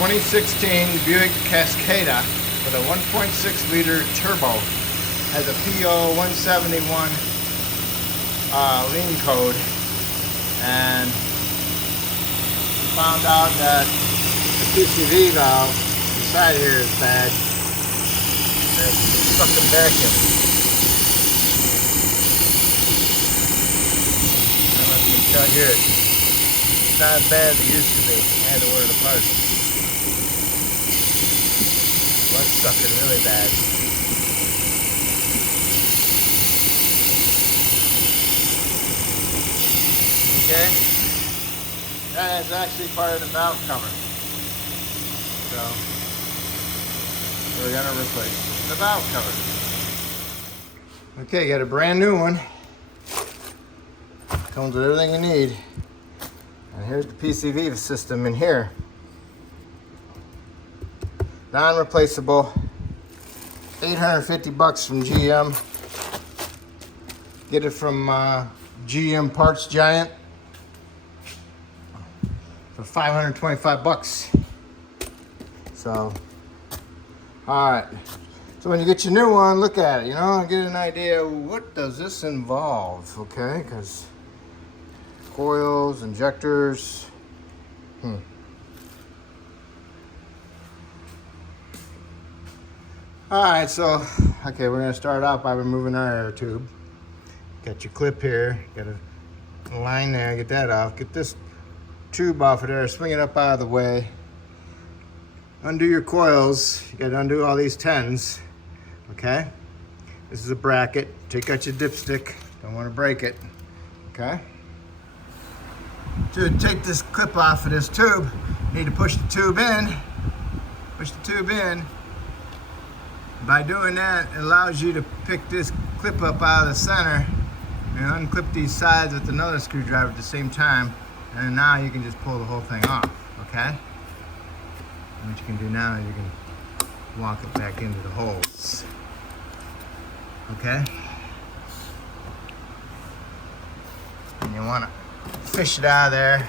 2016 Buick Cascada with a 1.6 liter turbo. Has a PO 171 lean code, and found out that the PCV valve inside here is bad. It's fucking vacuum. I don't know if you can tell here. It's not as bad as it used to be. I had to order the parts. It was sucking really bad. Okay, that is actually part of the valve cover. So we're gonna replace the valve cover. Okay, got a brand new one. Comes with everything you need. And here's the PCV system in here. Non-replaceable. 850 bucks from GM. Get it from GM Parts Giant for 525 bucks. So, all right. So when you get your new one, look at it, you know, and get an idea, what does this involve, okay? Because coils, injectors, All right, so, okay, we're gonna start off by removing our air tube. Got your clip here, got a line there, get that off. Get this tube off of there, swing it up out of the way. Undo your coils, you gotta undo all these 10s, okay? This is a bracket, take out your dipstick, don't wanna break it, okay? To take this clip off of this tube, you need to push the tube in, By doing that, it allows you to pick this clip up out of the center and unclip these sides with another screwdriver at the same time, and now you can just pull the whole thing off, okay? And what you can do now is you can walk it back into the holes, okay? And you want to fish it out of there.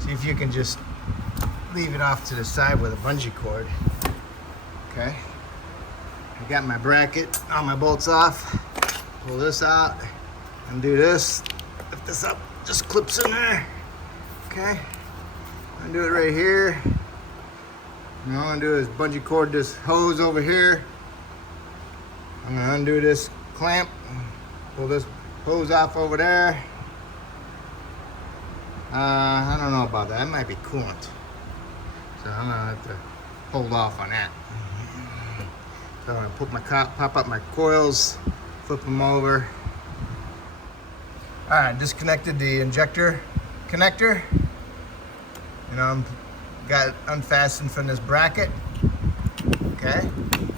See if you can just leave it off to the side with a bungee cord, okay? I got my bracket, all my bolts off. Pull this out, undo this, lift this up, just clips in there, okay? Undo it right here. And all I'm gonna do is bungee cord this hose over here. I'm gonna undo this clamp, pull this hose off over there. I don't know about that, that might be coolant. So I'm gonna have to hold off on that. So I'm gonna pop up my coils, flip them over. All right, disconnected the injector connector. And got it unfastened from this bracket. Okay,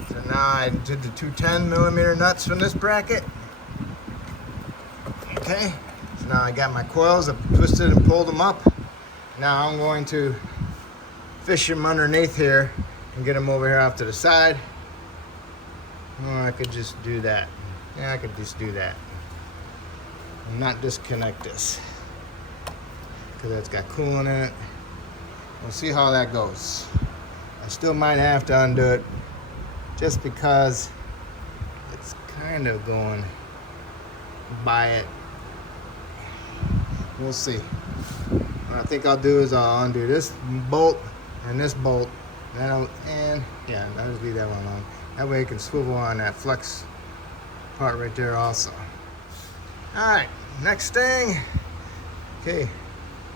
so now I did the two 10mm nuts from this bracket. Okay, so now I got my coils, I've twisted and pulled them up. Now I'm going to fish them underneath here and get them over here off to the side. Or I could just do that. Yeah, I could just do that. And not disconnect this, because it's got coolant in it. We'll see how that goes. I still might have to undo it just because it's kind of going by it. We'll see. What I think I'll do is I'll undo this bolt and this bolt. I'll just leave that one alone. That way it can swivel on that flex part right there also. All right, next thing. Okay,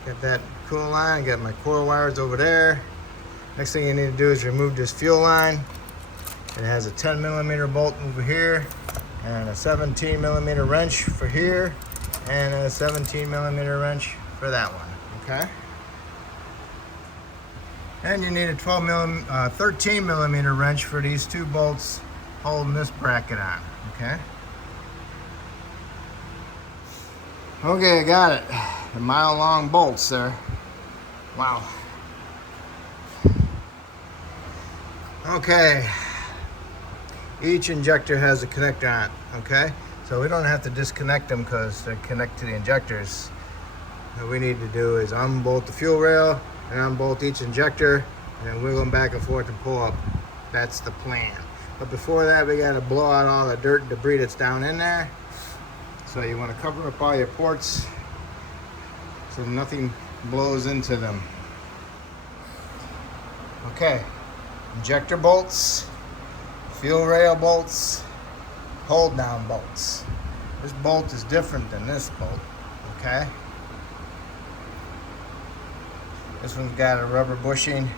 got that coil line, got my coil wires over there. Next thing you need to do is remove this fuel line. It has a 10mm bolt over here, and a 17mm wrench for here, and a 17mm wrench for that one, okay? And you need a 13mm wrench for these two bolts holding this bracket on, okay? Okay, I got it. The mile-long bolts there. Wow. Okay. Each injector has a connector on it, okay? So we don't have to disconnect them because they connect to the injectors. What we need to do is unbolt the fuel rail, and unbolt each injector and then wiggle them back and forth and pull up. That's the plan. But before that, we got to blow out all the dirt and debris that's down in there. So you want to cover up all your ports so nothing blows into them. Okay, injector bolts, fuel rail bolts, hold down bolts. This bolt is different than this bolt, okay? This one's got a rubber bushing.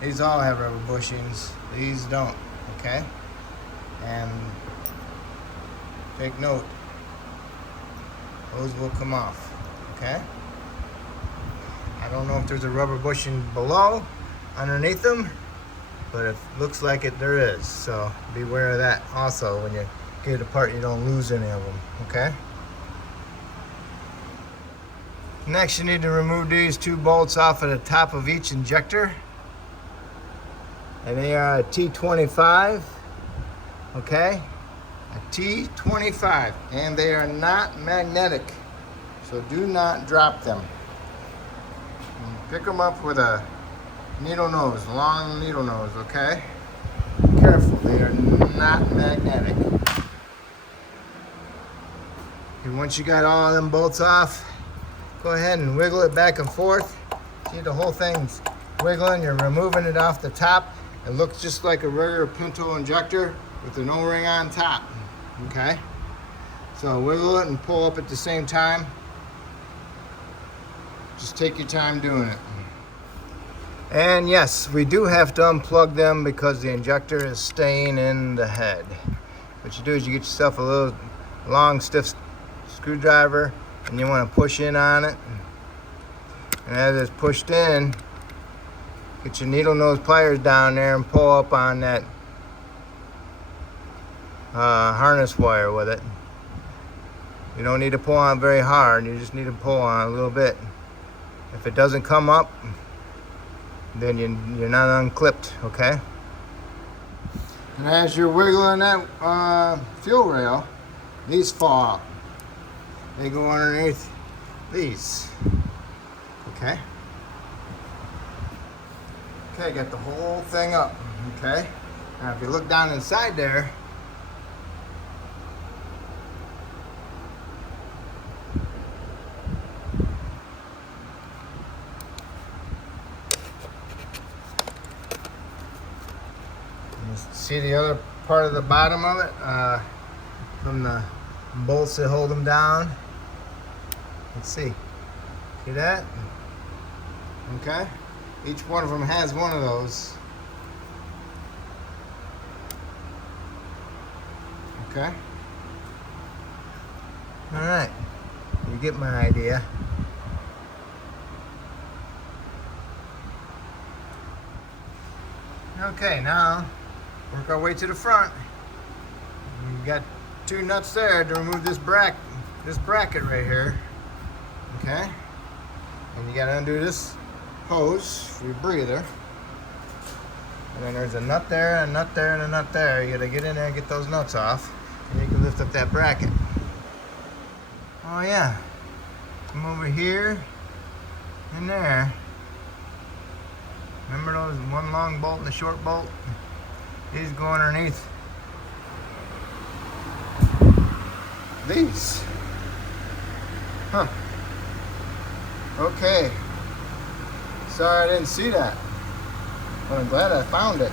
These all have rubber bushings. These don't, okay? And take note, those will come off, okay? I don't know if there's a rubber bushing below, underneath them, but it looks like it there is. So beware of that also when you get it apart, you don't lose any of them, okay? Next, you need to remove these two bolts off of the top of each injector. And they are a T25, okay? A T25, and they are not magnetic, so do not drop them. Pick them up with a needle nose, long needle nose, okay? Be careful, they are not magnetic. And once you got all of them bolts off, go ahead and wiggle it back and forth. See, the whole thing's wiggling. You're removing it off the top. It looks just like a regular Pinto injector with an O-ring on top, okay? So wiggle it and pull up at the same time. Just take your time doing it. And yes, we do have to unplug them because the injector is staying in the head. What you do is you get yourself a little long, stiff screwdriver, and you want to push in on it. And as it's pushed in, get your needle nose pliers down there and pull up on that harness wire with it. You don't need to pull on very hard, you just need to pull on a little bit. If it doesn't come up, then you're not unclipped, okay? And as you're wiggling that fuel rail, these fall out. They go underneath these, okay? Okay, got the whole thing up, okay? Now if you look down inside there, see the other part of the bottom of it from the bolts that hold them down. Let's see that? Okay, each one of them has one of those. Okay, all right, you get my idea. Okay, now work our way to the front. We've got two nuts there to remove this bracket right here. Okay? And you gotta undo this hose for your breather. And then there's a nut there, a nut there, and a nut there. You gotta get in there and get those nuts off, and you can lift up that bracket. Oh yeah. Come over here and there. Remember those one long bolt and a short bolt? These go underneath these. Huh. Okay. Sorry I didn't see that, but I'm glad I found it.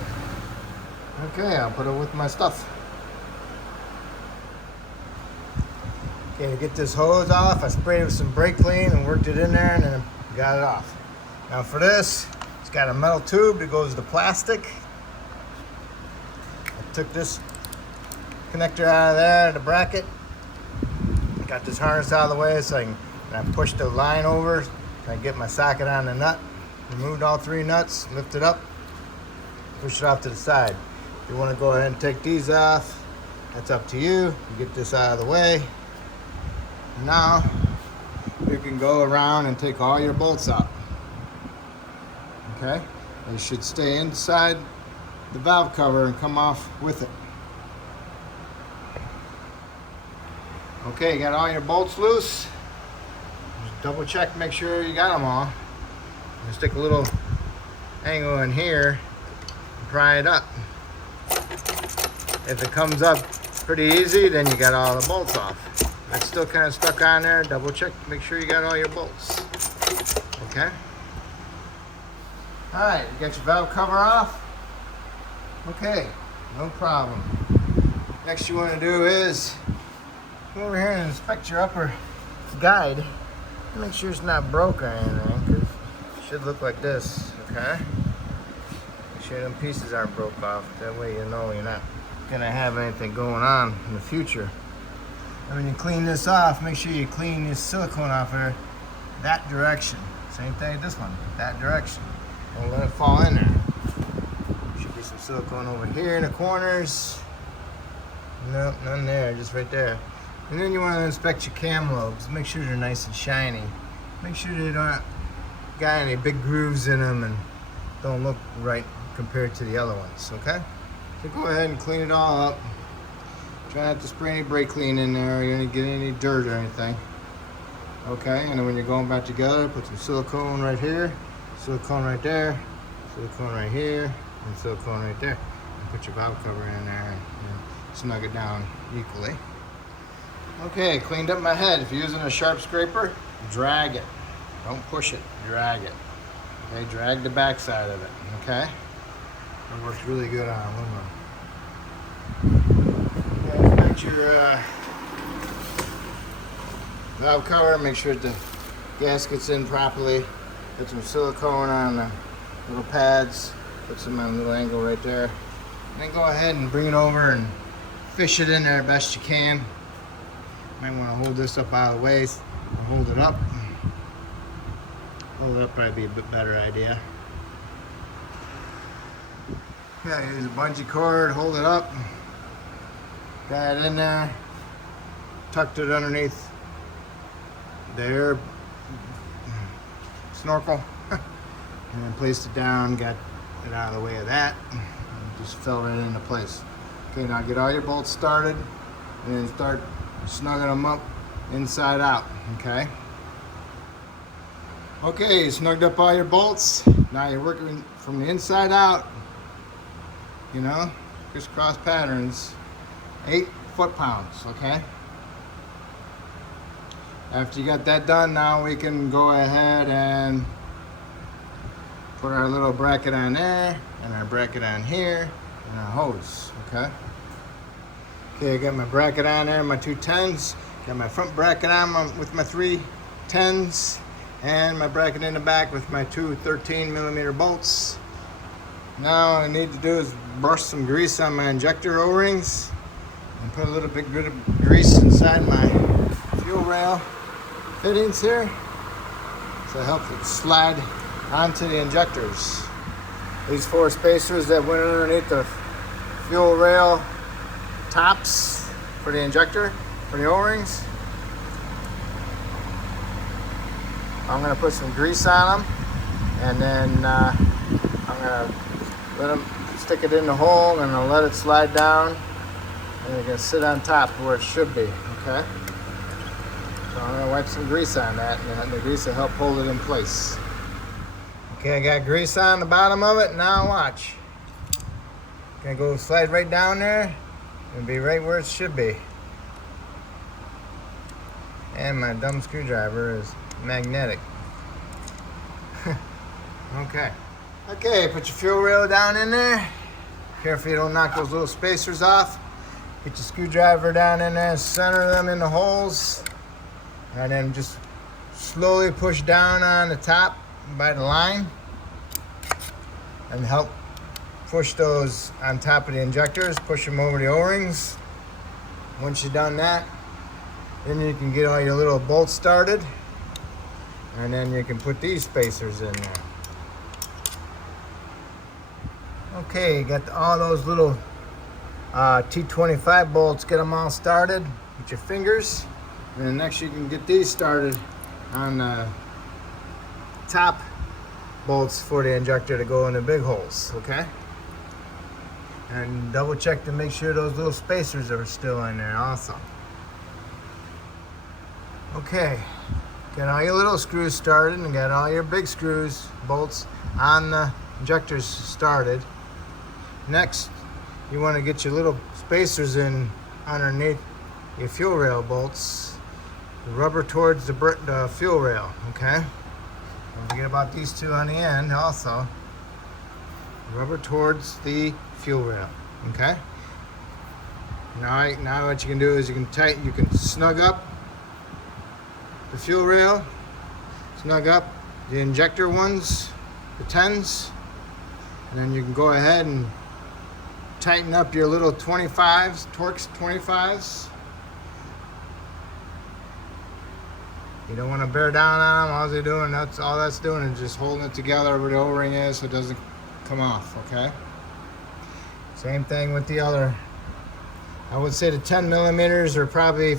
Okay, I'll put it with my stuff. Okay, to get this hose off, I sprayed it with some brake clean and worked it in there and then got it off. Now for this, it's got a metal tube that goes to plastic. I took this connector out of there, the bracket. Got this harness out of the way so I pushed the line over so I can get my socket on the nut. Removed all three nuts, lift it up, push it off to the side. If you want to go ahead and take these off, that's up to you. You get this out of the way. Now you can go around and take all your bolts out. Okay? They should stay inside the valve cover and come off with it. Okay, you got all your bolts loose. Just double check, make sure you got them all. and stick a little angle in here and pry it up. If it comes up pretty easy, then you got all the bolts off. If it's still kind of stuck on there, double check, make sure you got all your bolts. Okay? Alright, you got your valve cover off? Okay, no problem. Next you want to do is go over here and inspect your upper guide. Make sure it's not broke or anything, because it should look like this, okay? Make sure them pieces aren't broke off. That way you know you're not going to have anything going on in the future. And when you clean this off, make sure you clean this silicone off there that direction. Same thing with this one, that direction. Don't let it fall in there. Should be some silicone over here in the corners. Nope, none there, just right there. And then you want to inspect your cam lobes. Make sure they're nice and shiny. Make sure they don't got any big grooves in them and don't look right compared to the other ones, okay? So go ahead and clean it all up. Try not to spray any brake clean in there or you're gonna get any dirt or anything. Okay, and then when you're going back together, put some silicone right here, silicone right there, silicone right here, and silicone right there. And put your valve cover in there and snug it down equally. Okay, cleaned up my head. If you're using a sharp scraper, drag it. Don't push it, drag it. Okay, drag the back side of it, okay? It works really good on aluminum. Okay, inspect your valve cover, make sure the gasket's in properly. Put some silicone on the little pads, put some on a little angle right there. And then go ahead and bring it over and fish it in there best you can. Might want to hold this up out of the way, hold it up. Hold it up probably be a bit better idea. Yeah, use a bungee cord, hold it up. Got it in there. Tucked it underneath the air snorkel. And then placed it down, got it out of the way of that. And just fell right into place. Okay, now get all your bolts started and then start snugging them up inside out, okay? Okay, you snugged up all your bolts. Now you're working from the inside out, you know, crisscross patterns, 8 foot-pounds, okay? After you got that done, now we can go ahead and put our little bracket on there and our bracket on here and our hose, okay? Okay, I got my bracket on there, my 2 10s. Got my front bracket on with my 3 10s. And my bracket in the back with my 2 13mm bolts. Now all I need to do is brush some grease on my injector O-rings. And put a little bit of grease inside my fuel rail fittings here. So it helps it slide onto the injectors. These 4 spacers that went underneath the fuel rail tops for the injector, for the O-rings. I'm going to put some grease on them and then I'm going to let them stick it in the hole and I'll let it slide down and it's going to sit on top where it should be, okay? So I'm going to wipe some grease on that and the grease will help hold it in place. Okay, I got grease on the bottom of it. Now watch. Gonna go slide right down there and be right where it should be. And my dumb screwdriver is magnetic. Okay. Okay, put your fuel rail down in there. Careful you don't knock those little spacers off. Get your screwdriver down in there, center them in the holes, and then just slowly push down on the top by the line and help push those on top of the injectors, push them over the O-rings. Once you've done that, then you can get all your little bolts started and then you can put these spacers in there. Okay, got all those little T25 bolts, get them all started with your fingers. And then next you can get these started on the top bolts for the injector to go in the big holes, okay? And double check to make sure those little spacers are still in there also. Okay, Get all your little screws started and get all your big screws, bolts on the injectors started. Next, you want to get your little spacers in underneath your fuel rail bolts. The rubber towards the fuel rail, okay? Don't forget about these two on the end also. Rubber towards the fuel rail, okay? Now what you can do is you can snug up the fuel rail, snug up the injector ones, the 10s, and then you can go ahead and tighten up your little 25s, Torx 25s. You don't want to bear down on them. All that's doing is just holding it together where the O-ring is so it doesn't come off, okay? Same thing with the other. I would say the 10 millimeters are probably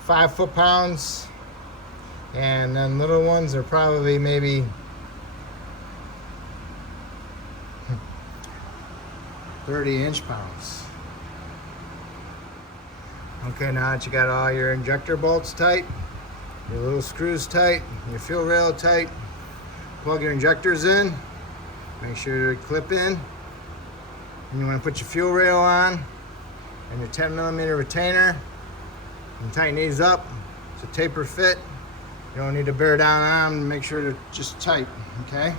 5 foot-pounds, and then little ones are probably maybe 30 inch-pounds. Okay, now that you got all your injector bolts tight, your little screws tight, your fuel rail tight, plug your injectors in, make sure they clip in, and you want to put your fuel rail on and your 10 millimeter retainer and tighten these up. It's a taper fit. You don't need to bear down on them. Make sure they're just tight, okay?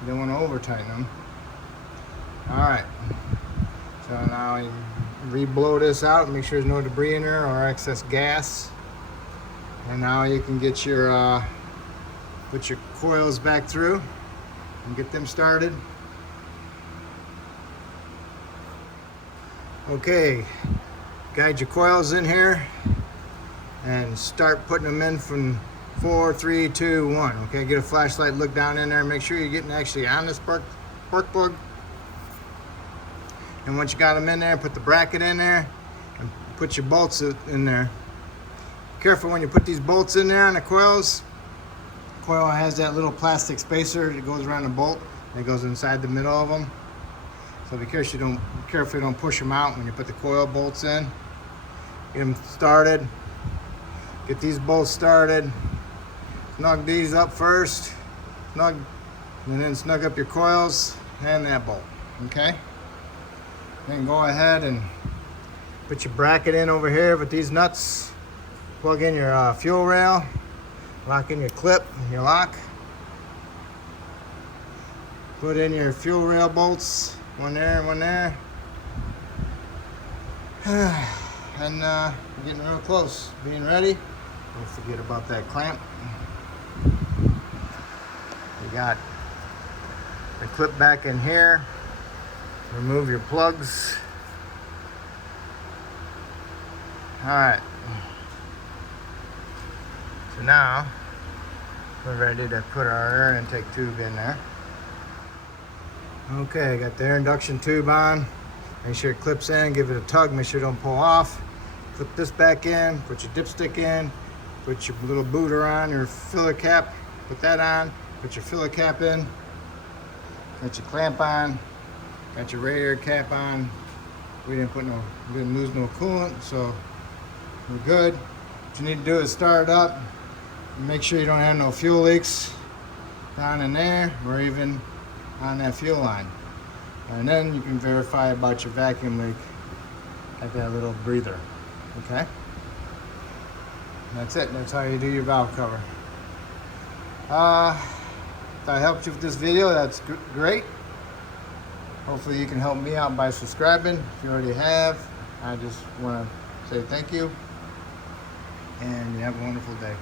You don't want to over tighten them. All right, so now you re-blow this out, make sure there's no debris in there or excess gas. And now you can get your put your coils back through and get them started. Okay, guide your coils in here and start putting them in from 4, 3, 2, 1. Okay, get a flashlight, look down in there, make sure you're getting actually on this spark plug. And once you got them in there, put the bracket in there and put your bolts in there. Careful when you put these bolts in there on the coils. The coil has that little plastic spacer that goes around the bolt that goes inside the middle of them. So be careful you don't push them out when you put the coil bolts in. Get them started. Get these bolts started. Snug these up first. And then snug up your coils and that bolt. Okay? Then go ahead and put your bracket in over here with these nuts. Plug in your fuel rail, lock in your clip and your lock. Put in your fuel rail bolts, one there and one there. And we're getting real close, being ready. Don't forget about that clamp. You got the clip back in here. Remove your plugs. All right. So now we're ready to put our air intake tube in there. Okay, I got the air induction tube on. Make sure it clips in, give it a tug, make sure it don't pull off. Clip this back in, put your dipstick in, put your little booter on, your filler cap, put that on, put your filler cap in, got your clamp on, got your radiator cap on. We didn't lose no coolant, so we're good. What you need to do is start it up. Make sure you don't have no fuel leaks down in there or even on that fuel line. And then you can verify about your vacuum leak at that little breather, okay? That's it, that's how you do your valve cover. If I helped you with this video, that's great. Hopefully you can help me out by subscribing. If you already have, I just want to say thank you. And you have a wonderful day.